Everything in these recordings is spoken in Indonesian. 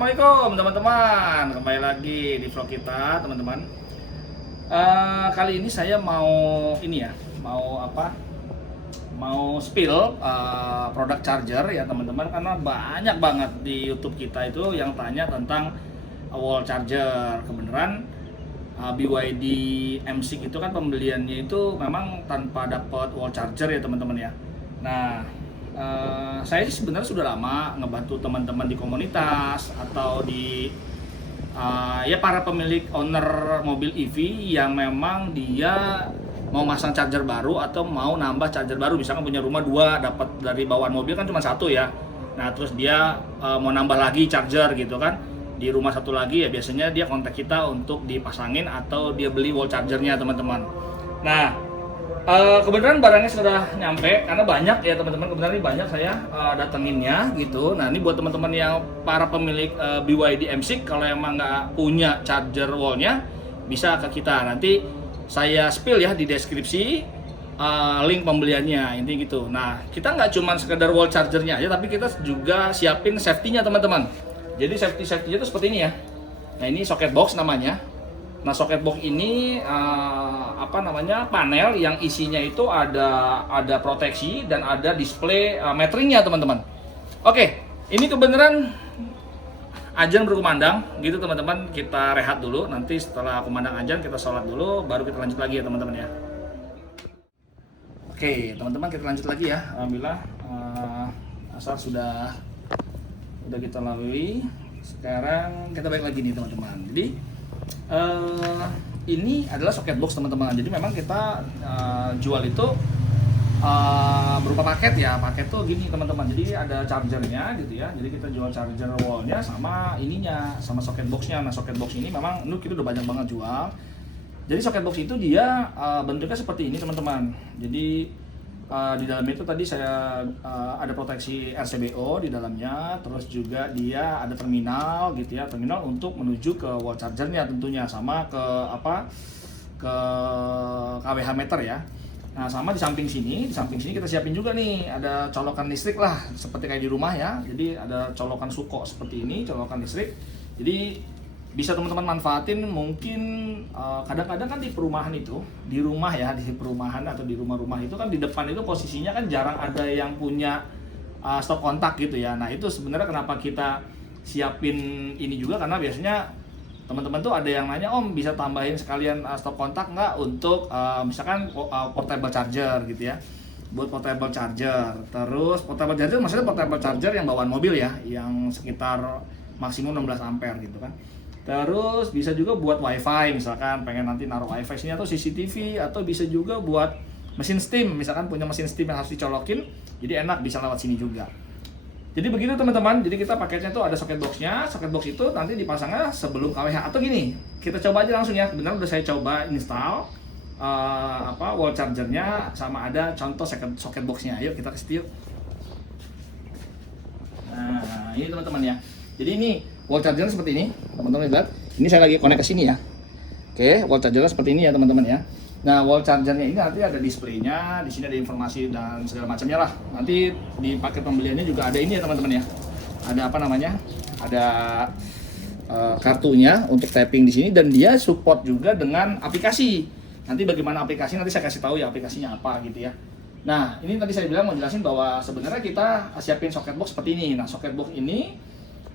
Assalamualaikum teman-teman, kembali lagi di vlog kita teman-teman. Kali ini saya mau mau spill produk charger ya teman-teman, karena banyak banget di YouTube kita itu yang tanya tentang wall charger. Kebenaran BYD M6 itu kan pembeliannya itu memang tanpa dapat wall charger ya teman-teman ya. Nah, saya sih sebenarnya sudah lama ngebantu teman-teman di komunitas atau di ya para pemilik owner mobil EV yang memang dia mau masang charger baru atau mau nambah charger baru. Misalkan punya rumah 2, dapat dari bawaan mobil kan cuma 1 ya. Nah terus dia mau nambah lagi charger gitu kan, di rumah 1 lagi ya, biasanya dia kontak kita untuk dipasangin atau dia beli wall chargernya teman-teman. Nah kebetulan barangnya sudah nyampe karena banyak ya teman-teman, kebetulan ini banyak saya datenginnya gitu. Nah ini buat teman-teman yang para pemilik BYD M6, kalau emang nggak punya charger wallnya bisa ke kita, nanti saya spill ya di deskripsi link pembeliannya, intinya gitu. Nah kita nggak cuma sekedar wall chargernya aja, tapi kita juga siapin safety-nya teman-teman. Jadi safety-nya itu seperti ini ya. Nah ini socket box namanya. Nah socket box ini panel yang isinya itu ada proteksi dan ada display meteringnya teman-teman. Oke, ini kebenaran azan berkumandang gitu teman-teman. Kita rehat dulu, nanti setelah kumandang azan kita sholat dulu, baru kita lanjut lagi ya teman-teman ya. Oke teman-teman, kita lanjut lagi ya. Alhamdulillah asar sudah kita lalui. Sekarang kita balik lagi nih teman-teman. Jadi ini adalah socket box teman-teman. Jadi memang kita jual itu berupa paket ya. Paket tuh gini teman-teman. Jadi ada chargernya gitu ya. Jadi kita jual charger wallnya sama ininya, sama socket boxnya. Nah socket box ini memang kita udah banyak banget jual. Jadi socket box itu dia bentuknya seperti ini teman-teman. Jadi di dalamnya itu tadi saya ada proteksi RCBO di dalamnya, terus juga dia ada terminal gitu ya, terminal untuk menuju ke wall chargernya tentunya, sama ke KWH meter ya. Nah sama di samping sini kita siapin juga nih ada colokan listrik lah, seperti kayak di rumah ya. Jadi ada colokan suko seperti ini, colokan listrik. Jadi bisa teman-teman manfaatin. Mungkin kadang-kadang kan di perumahan itu, di rumah ya, di perumahan atau di rumah-rumah itu kan di depan itu posisinya kan jarang ada yang punya stop kontak gitu ya. Nah itu sebenarnya kenapa kita siapin ini juga, karena biasanya teman-teman tuh ada yang nanya, Om bisa tambahin sekalian stop kontak nggak untuk misalkan portable charger gitu ya, buat portable charger. Terus portable charger maksudnya portable charger yang bawaan mobil ya, yang sekitar maksimum 16 ampere gitu kan. Terus bisa juga buat wifi, misalkan pengen nanti naruh wifi sini atau CCTV, atau bisa juga buat mesin steam, misalkan punya mesin steam yang harus dicolokin, jadi enak bisa lewat sini juga. Jadi begitu teman-teman. Jadi kita paketnya tuh ada socket boxnya. Socket box itu nanti dipasangnya sebelum KWH, atau gini, kita coba aja langsung ya. Benar udah saya coba install wall chargernya, sama ada contoh socket boxnya. Ayo kita kasih yuk. Nah ini teman-teman ya. Jadi ini wall charger seperti ini, teman-teman lihat. Ini saya lagi connect ke sini ya. Oke, wall charger seperti ini ya teman-teman ya. Nah, wall chargernya ini nanti ada displaynya, di sini ada informasi dan segala macamnya lah. Nanti di paket pembeliannya juga ada ini ya teman-teman ya. Ada ada kartunya untuk tapping di sini, dan dia support juga dengan aplikasi. Nanti bagaimana aplikasi nanti saya kasih tahu ya, aplikasinya apa gitu ya. Nah, ini tadi saya bilang mau jelasin bahwa sebenarnya kita siapin socket box seperti ini. Nah, socket box ini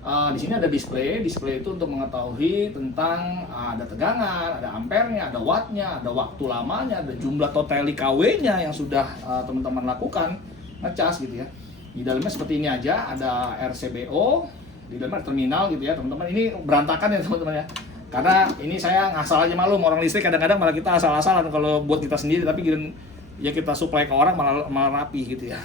di sini ada display itu untuk mengetahui tentang ada tegangan, ada ampernya, ada wattnya, ada waktu lamanya, ada jumlah total KW-nya yang sudah teman-teman lakukan ngecas gitu ya. Di dalamnya seperti ini aja, ada RCBO, di dalamnya ada terminal gitu ya teman-teman. Ini berantakan ya teman-teman ya, karena ini saya ngasal aja, malum orang listrik kadang-kadang malah kita asal-asalan kalau buat kita sendiri, tapi ya kita supply ke orang malah rapi gitu ya.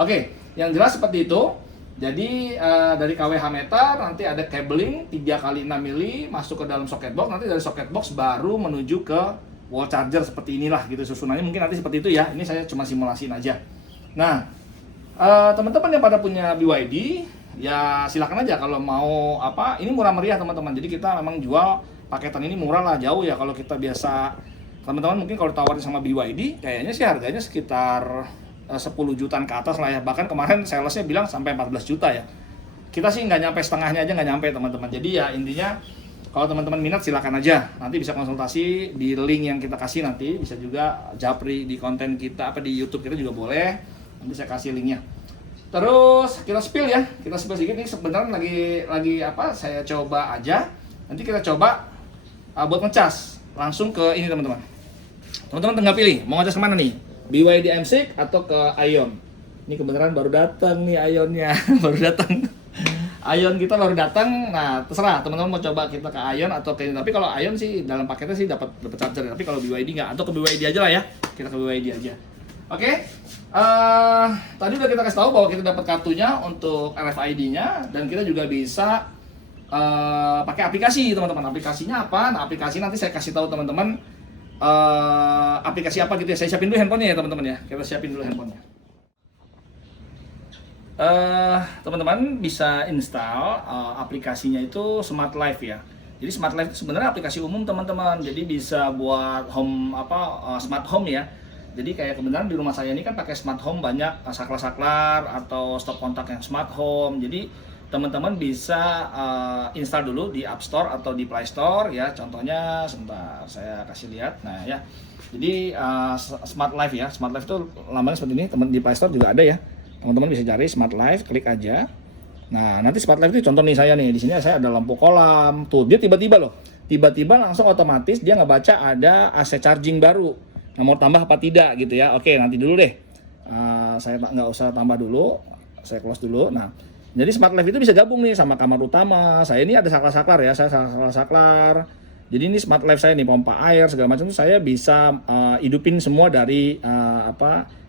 Oke, yang jelas seperti itu. Jadi dari KWH meter nanti ada cabling 3x6 mili masuk ke dalam socket box. Nanti dari socket box baru menuju ke wall charger seperti inilah gitu susunannya. Mungkin nanti seperti itu ya. Ini saya cuma simulasiin aja. Nah teman-teman yang pada punya BYD ya silakan aja kalau mau ini murah meriah teman-teman. Jadi kita memang jual paketan ini murah lah, jauh ya kalau kita biasa. Teman-teman mungkin kalau tawarin sama BYD kayaknya sih harganya sekitar 10 jutaan ke atas lah ya. Bahkan kemarin salesnya bilang sampai 14 juta ya. kita sih nggak nyampe setengahnya aja, nggak nyampe teman-teman. Jadi ya intinya kalau teman-teman minat silakan aja, nanti bisa konsultasi di link yang kita kasih, nanti bisa juga japri di konten kita apa di YouTube kita juga boleh, nanti saya kasih linknya. Terus kita spill ya, kita spill sedikit nih, sebenarnya lagi apa, saya coba aja, nanti kita coba buat ngecas langsung ke ini teman-teman. Teman-teman tinggal pilih mau ngecas kemana nih, BYD M6 atau ke Aion. Ini kebenaran baru datang nih Aionnya baru datang. Aion kita baru datang, nah terserah teman-teman mau coba kita ke Aion atau ke ini. Tapi kalau Aion sih dalam paketnya sih dapat charger, tapi kalau BYD nggak, atau ke BYD aja lah ya, kita ke BYD aja. Oke, tadi udah kita kasih tahu bahwa kita dapat kartunya untuk RFID-nya, dan kita juga bisa pakai aplikasi teman-teman. Aplikasinya apa? Nah aplikasi nanti saya kasih tahu teman-teman aplikasi apa gitu ya. Saya siapin dulu handphonenya ya teman-teman ya, kita siapin dulu handphonenya. Teman-teman bisa install aplikasinya itu Smart Life ya. Jadi Smart Life itu sebenarnya aplikasi umum teman-teman. Jadi bisa buat home smart home ya. Jadi kayak kebenaran di rumah saya ini kan pakai smart home banyak saklar-saklar atau stop kontak yang smart home. Jadi teman-teman bisa install dulu di App Store atau di Play Store ya. Contohnya sebentar saya kasih lihat. Nah ya. Jadi Smart Life ya. Smart Life itu lamanya seperti ini. Teman di Play Store juga ada ya. Teman-teman bisa cari Smart Life, klik aja. Nah, nanti Smart Life itu contoh nih saya nih, di sini saya ada lampu kolam. Tuh, dia tiba-tiba loh. Tiba-tiba langsung otomatis dia ngebaca ada AC charging baru. Nah, mau tambah apa tidak gitu ya. Oke, nanti dulu deh. Saya nggak usah tambah dulu. Saya close dulu. Nah, jadi Smart Life itu bisa gabung nih sama kamar utama. Saya ini ada saklar-saklar ya, saya saklar-saklar. Jadi ini Smart Life saya nih, pompa air segala macam itu saya bisa hidupin semua dari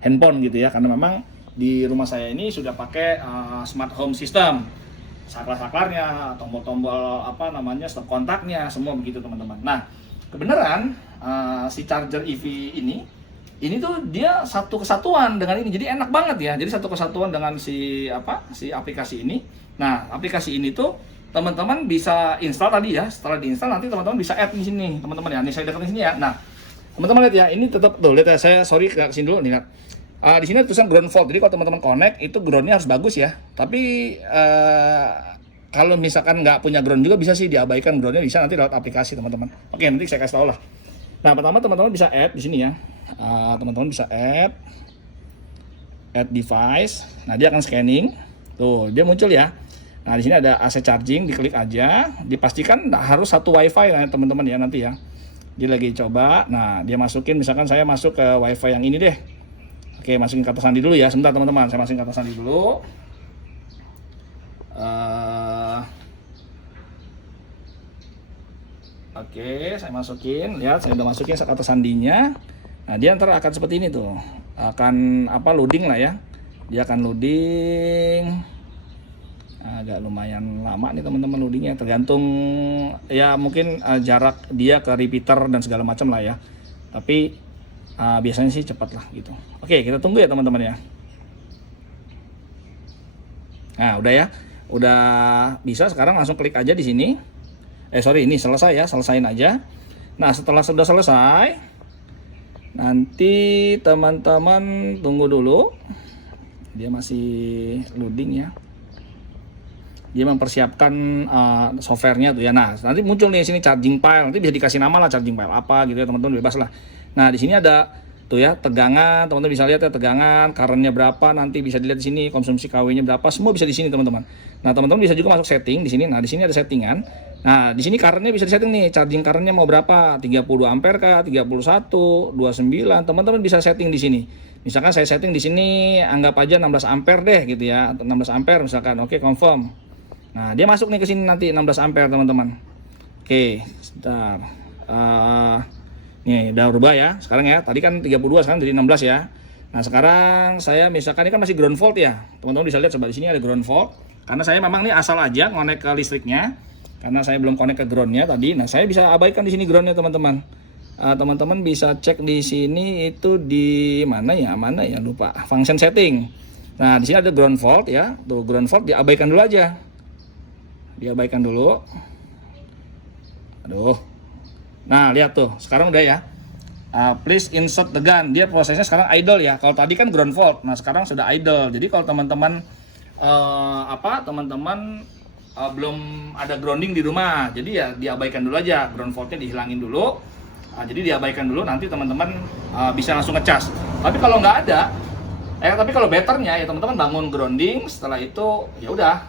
handphone gitu ya, karena memang di rumah saya ini sudah pakai smart home system, saklar-saklarnya, tombol-tombol stop kontaknya, semua begitu teman-teman. Nah, kebenaran si charger EV ini tuh dia satu kesatuan dengan ini, jadi enak banget ya. Jadi satu kesatuan dengan si aplikasi ini. Nah, aplikasi ini tuh teman-teman bisa install tadi ya. Setelah diinstal nanti teman-teman bisa add di sini, teman-teman ya. Nih saya dekat di sini ya. Nah, teman-teman lihat ya, ini tetap tuh lihat ya, saya sorry ke sini dulu nih lihat. Di sini tulisan ground fault, jadi kalau teman-teman connect itu groundnya harus bagus ya. Tapi kalau misalkan nggak punya ground juga bisa sih diabaikan groundnya, bisa nanti lewat aplikasi teman-teman. Oke, nanti saya kasih tahu lah. Nah pertama teman-teman bisa add di sini ya. Teman-teman bisa add device. Nah dia akan scanning, tuh dia muncul ya. Nah di sini ada AC charging, diklik aja. Dipastikan harus satu WiFi ya teman-teman ya nanti ya. Dia lagi coba, nah dia masukin, misalkan saya masuk ke WiFi yang ini deh. Oke, masukin kata sandi dulu ya. Sebentar teman-teman, saya masukin kata sandi dulu. Oke, saya masukin. Lihat, saya udah masukin kata sandinya. Nah, dia ntar akan seperti ini tuh. Akan loading lah ya. Dia akan loading. Agak lumayan lama nih teman-teman loadingnya. Tergantung ya mungkin jarak dia ke repeater dan segala macam lah ya. Tapi biasanya sih cepat lah gitu. Oke, kita tunggu ya teman-teman ya. Nah udah ya, udah bisa. Sekarang langsung klik aja di sini. Ini selesai ya, selesain aja. Nah setelah sudah selesai, nanti teman-teman tunggu dulu. Dia masih loading ya. Dia mempersiapkan softwarenya tuh ya. Nah nanti muncul nih sini charging pile. Nanti bisa dikasih nama lah charging pile apa gitu ya teman-teman, bebas lah. Nah di sini ada tuh ya tegangan, teman-teman bisa lihat ya tegangan, currentnya berapa, nanti bisa dilihat di sini konsumsi KW-nya berapa, semua bisa di sini teman-teman. Nah teman-teman bisa juga masuk setting di sini. Nah di sini ada settingan. Nah di sini currentnya bisa disetting nih, charging currentnya mau berapa, 30 ampere kah, 31, 29. Teman-teman bisa setting di sini. Misalkan saya setting di sini anggap aja 16 ampere deh gitu ya, 16 ampere misalkan. Oke, confirm. Nah dia masuk nih ke sini nanti 16 ampere teman-teman. Oke, sebentar. Nih udah berubah ya sekarang ya, tadi kan 32 sekarang jadi 16 ya. Nah sekarang saya misalkan ini kan masih ground fault ya, teman-teman bisa lihat coba di sini ada ground fault, karena saya memang nih asal aja connect ke listriknya, karena saya belum connect ke groundnya tadi. Nah saya bisa abaikan di sini groundnya teman-teman. Teman-teman bisa cek di sini itu di mana ya lupa, function setting. Nah di sini ada ground fault ya, tuh ground fault diabaikan dulu aja, diabaikan dulu. Aduh. Nah lihat tuh sekarang udah ya. Please insert the gun. Dia prosesnya sekarang idle ya. Kalau tadi kan ground fault, nah sekarang sudah idle. Jadi kalau teman-teman teman-teman belum ada grounding di rumah, jadi ya diabaikan dulu aja, ground faultnya dihilangin dulu. Jadi diabaikan dulu, nanti teman-teman bisa langsung ngecas. Tapi kalau nggak ada, tapi kalau betternya ya teman-teman bangun grounding, setelah itu ya udah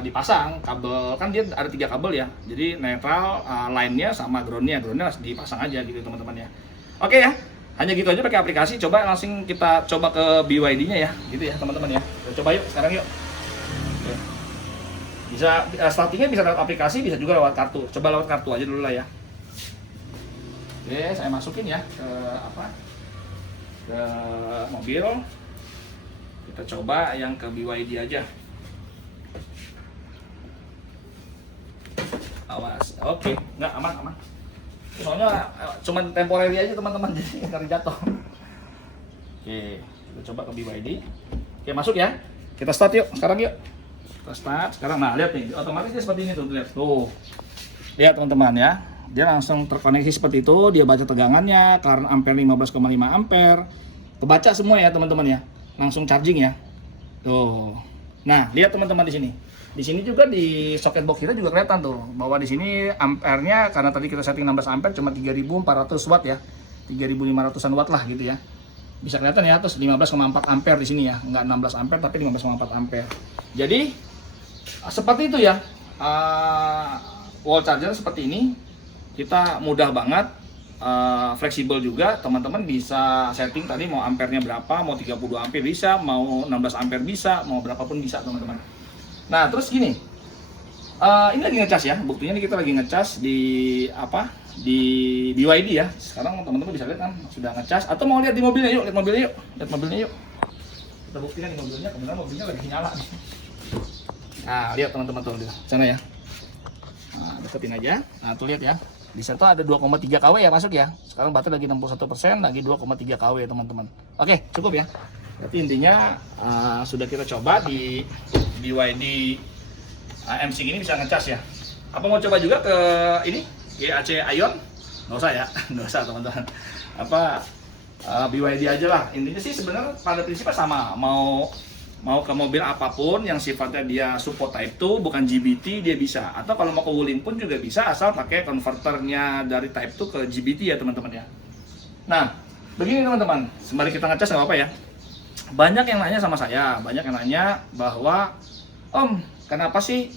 dipasang kabel, kan dia ada 3 kabel ya, jadi netral, line-nya sama groundnya harus dipasang aja gitu teman-teman ya. Oke ya, hanya gitu aja pakai aplikasi. Coba langsung kita coba ke BYD-nya ya, gitu ya teman-teman ya. Kita coba yuk sekarang yuk. Oke. Bisa startingnya bisa lewat aplikasi, bisa juga lewat kartu. Coba lewat kartu aja dulu lah ya. Oke, saya masukin ya ke ke mobil. Kita coba yang ke BYD aja. Awas, oke, nggak aman. Soalnya cuma temporary aja teman-teman, jadi nggak jatuh. Oke, kita coba ke BYD. Oke, masuk ya. Kita start yuk, sekarang yuk. Kita start sekarang. Nah, lihat nih, otomatis dia seperti ini tuh, lihat. Tuh. Lihat teman-teman ya. Dia langsung terkoneksi seperti itu, dia baca tegangannya, current ampere 15,5 ampere. Kebaca semua ya teman-teman ya. Langsung charging ya. Tuh. Nah, lihat teman-teman di sini. Di sini juga di socket box kita juga kelihatan tuh bahwa di sini ampernya, karena tadi kita setting 16 ampere cuma 3400 watt ya. 3500-an watt lah gitu ya. Bisa kelihatan ya, terus 15,4 ampere di sini ya. Enggak 16 ampere tapi 15,4 ampere. Jadi seperti itu ya. Wall charger seperti ini. Kita mudah banget, fleksibel juga, teman-teman bisa setting tadi mau ampernya berapa, mau 32 ampere bisa, mau 16 ampere bisa, mau berapapun bisa teman-teman. Nah terus gini, ini lagi ngecas ya, buktinya nih kita lagi ngecas di di BYD ya. Sekarang teman-teman bisa lihat kan sudah ngecas, atau mau lihat di mobilnya yuk, lihat mobilnya yuk. Kita buktikan di mobilnya, kebetulan mobilnya lagi nyala nih. Nah lihat teman-teman tuh di sana ya. Nah, deketin aja. Nah tuh lihat ya. Di situ ada 2,3 kW ya masuk ya. Sekarang baterai lagi 61%, lagi 2,3 kW teman-teman. Oke, cukup ya. Berarti intinya sudah kita coba di BYD MC ini bisa ngecas ya. Apa mau coba juga ke ini GAC Ion? Nggak usah ya, nggak usah teman-teman. BYD aja lah. Intinya sih sebenarnya pada prinsipnya sama. Mau ke mobil apapun yang sifatnya dia support Type 2 bukan GBT dia bisa, atau kalau mau ke Wuling pun juga bisa asal pakai konverternya dari Type 2 ke GBT ya teman-teman ya. Nah begini teman-teman, sembari kita ngecas nggak apa-apa ya. Banyak yang nanya sama saya, banyak yang nanya bahwa Om kenapa sih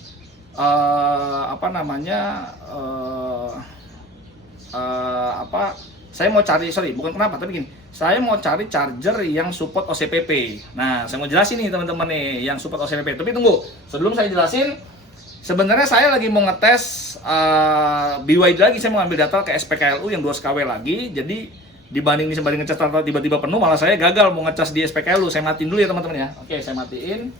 saya mau cari, bukan kenapa, tapi gini, saya mau cari charger yang support OCPP. Nah, saya mau jelasin nih teman-teman nih, yang support OCPP. Tapi tunggu, sebelum saya jelasin, sebenarnya saya lagi mau ngetes BYD lagi, saya mau ambil data ke SPKLU yang 2 kW lagi. Jadi dibanding sembari ngecas tiba-tiba penuh, malah saya gagal mau ngecas di SPKLU. Saya matiin dulu ya teman-teman ya. Oke, saya matiin.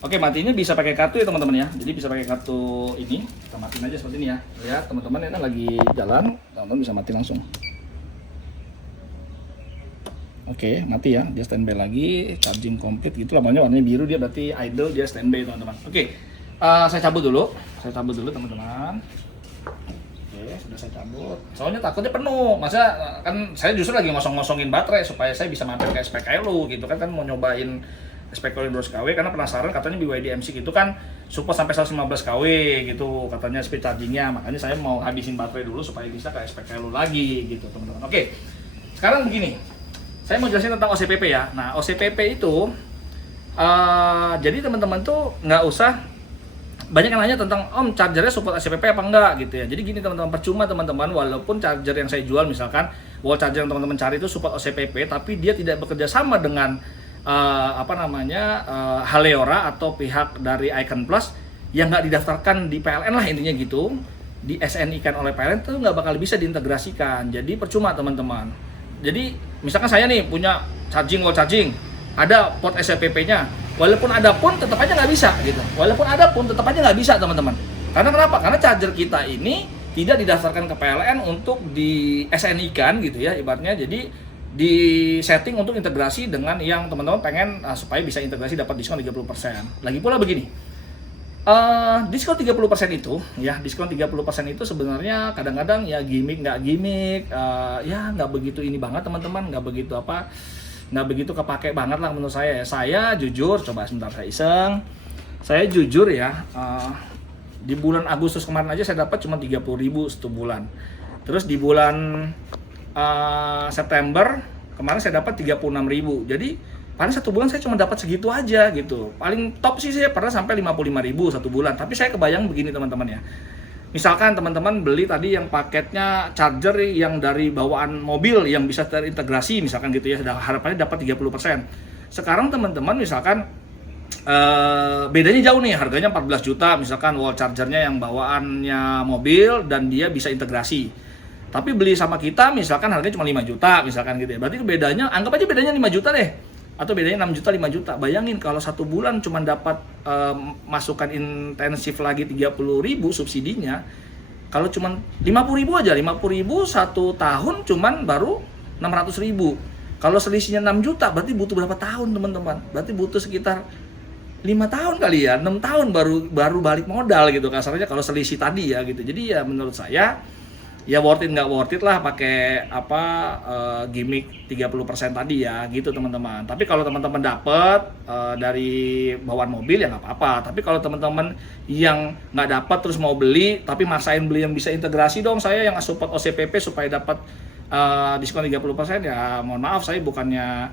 Oke, matiinnya bisa pakai kartu ya teman-teman ya. Jadi bisa pakai kartu ini. Kita matiin aja seperti ini ya. Lihat teman-teman, ini lagi jalan, teman-teman bisa mati langsung. Oke, mati ya. Dia standby lagi, charging complete gitu. Namanya warnanya biru, dia berarti idle, dia standby teman-teman. Oke, saya cabut dulu. Teman-teman. Oke, sudah saya cabut. Soalnya takutnya penuh. Masa kan saya justru lagi ngosong-ngosongin baterai supaya saya bisa mampir ke SPKLU gitu kan mau nyobain SPKLU 2 kW karena penasaran, katanya BYD MC gitu kan support sampai 115 kW gitu katanya speed chargingnya, makanya saya mau habisin baterai dulu supaya bisa ke SPKLU lagi gitu teman-teman. Oke, sekarang begini, saya mau jelasin tentang OCPP ya. Nah OCPP itu jadi teman-teman tuh nggak usah banyak yang nanya tentang Om chargernya support OCPP apa enggak gitu ya. Jadi gini teman-teman, percuma teman-teman, walaupun charger yang saya jual misalkan wall charger yang teman-teman cari itu support OCPP, tapi dia tidak bekerja sama dengan Haleora atau pihak dari Icon Plus yang nggak didaftarkan di PLN lah intinya gitu, di SNI kan oleh PLN tuh nggak bakal bisa diintegrasikan. Jadi percuma teman-teman. Jadi misalkan saya nih punya wall charging, ada port SCPP-nya, walaupun ada pun tetap aja nggak bisa gitu. Walaupun ada pun tetap aja nggak bisa teman-teman. Karena kenapa? Karena charger kita ini tidak didaftarkan ke PLN untuk di SNI kan gitu ya ibaratnya. Jadi di setting untuk integrasi dengan yang teman-teman pengen supaya bisa integrasi dapat diskon 30%. Lagi pula begini, diskon 30% itu ya, diskon 30% itu sebenarnya kadang-kadang ya gimmick, ya nggak begitu ini banget teman-teman, nggak begitu nggak begitu kepake banget lah menurut saya. Saya jujur, coba sebentar saya iseng. Saya jujur ya, di bulan Agustus kemarin aja saya dapat cuma 30.000 satu bulan. Terus di bulan September kemarin saya dapat 36.000. Jadi paling satu bulan saya cuma dapat segitu aja gitu. Paling top sih saya pernah sampai 55.000 satu bulan. Tapi saya kebayang begini teman-teman ya. Misalkan teman-teman beli tadi yang paketnya charger yang dari bawaan mobil yang bisa terintegrasi misalkan gitu ya, harapannya dapat 30%. Sekarang teman-teman misalkan bedanya jauh nih, harganya 14 juta misalkan wall chargernya yang bawaannya mobil dan dia bisa integrasi. Tapi beli sama kita misalkan harganya cuma 5 juta misalkan gitu ya. Berarti bedanya, anggap aja bedanya 5 juta deh. Atau bedanya 6 juta, 5 juta. Bayangin kalau satu bulan cuma dapat masukan intensif lagi 30.000 subsidinya. Kalau cuma 50.000 aja, 50.000 satu tahun cuman baru 600.000. Kalau selisihnya 6 juta berarti butuh berapa tahun teman-teman? Berarti butuh sekitar 5 tahun kali ya, 6 tahun baru balik modal gitu kasarnya kalau selisih tadi ya gitu. Jadi ya menurut saya ya worth it nggak worth it lah pakai gimmick 30% tadi ya gitu teman-teman. Tapi kalau teman-teman dapat dari bawaan mobil ya nggak apa-apa. Tapi kalau teman-teman yang nggak dapat terus mau beli tapi maksain beli yang bisa integrasi dong, saya yang support OCPP supaya dapat diskon 30% ya mohon maaf, saya bukannya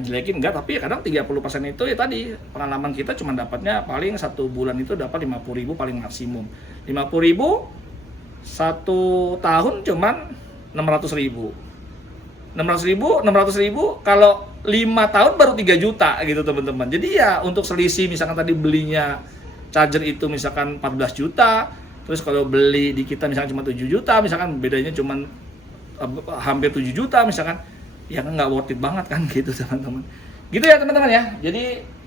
jelekin enggak, tapi kadang 30% itu ya tadi pengalaman kita cuma dapatnya paling satu bulan itu dapat 50.000 paling maksimum. 50.000 satu tahun cuman 600.000 kalau 5 tahun baru 3 juta gitu teman-teman. Jadi ya untuk selisih misalkan tadi belinya charger itu misalkan 14 juta, terus kalau beli di kita misalkan cuma 7 juta, misalkan bedanya cuman hampir 7 juta misalkan, ya kan nggak worth it banget kan gitu teman-teman. Gitu ya teman-teman ya. Jadi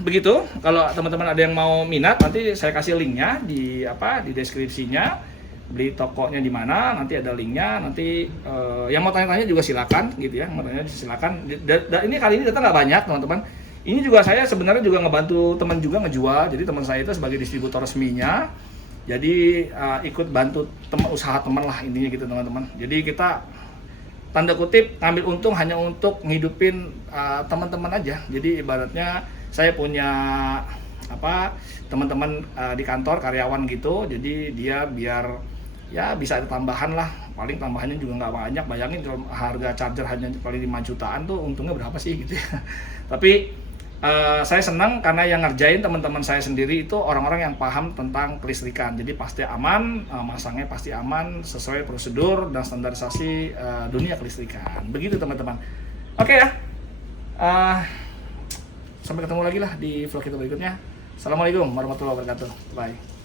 begitu. Kalau teman-teman ada yang mau minat, nanti saya kasih linknya di deskripsinya. Beli tokonya di mana, nanti ada linknya. Nanti yang mau tanya-tanya juga silakan gitu ya. Mau tanya silakan. Dan ini kali ini data nggak banyak teman-teman. Ini juga saya sebenarnya juga ngebantu teman juga ngejual. Jadi teman saya itu sebagai distributor resminya. Jadi ikut bantu usaha teman lah intinya gitu teman-teman. Jadi kita tanda kutip ngambil untung hanya untuk ngidupin teman-teman aja. Jadi ibaratnya saya punya teman-teman di kantor karyawan gitu. Jadi dia biar ya bisa ada tambahan lah. Paling tambahannya juga nggak banyak. Bayangin kalau harga charger hanya paling 5 jutaan tuh untungnya berapa sih gitu ya. Tapi saya senang karena yang ngerjain teman-teman saya sendiri itu orang-orang yang paham tentang kelistrikan. Jadi pasti aman, masangnya pasti aman sesuai prosedur dan standarisasi dunia kelistrikan. Begitu teman-teman. Oke ya. Sampai ketemu lagi lah di vlog kita berikutnya. Assalamualaikum warahmatullahi wabarakatuh. Bye.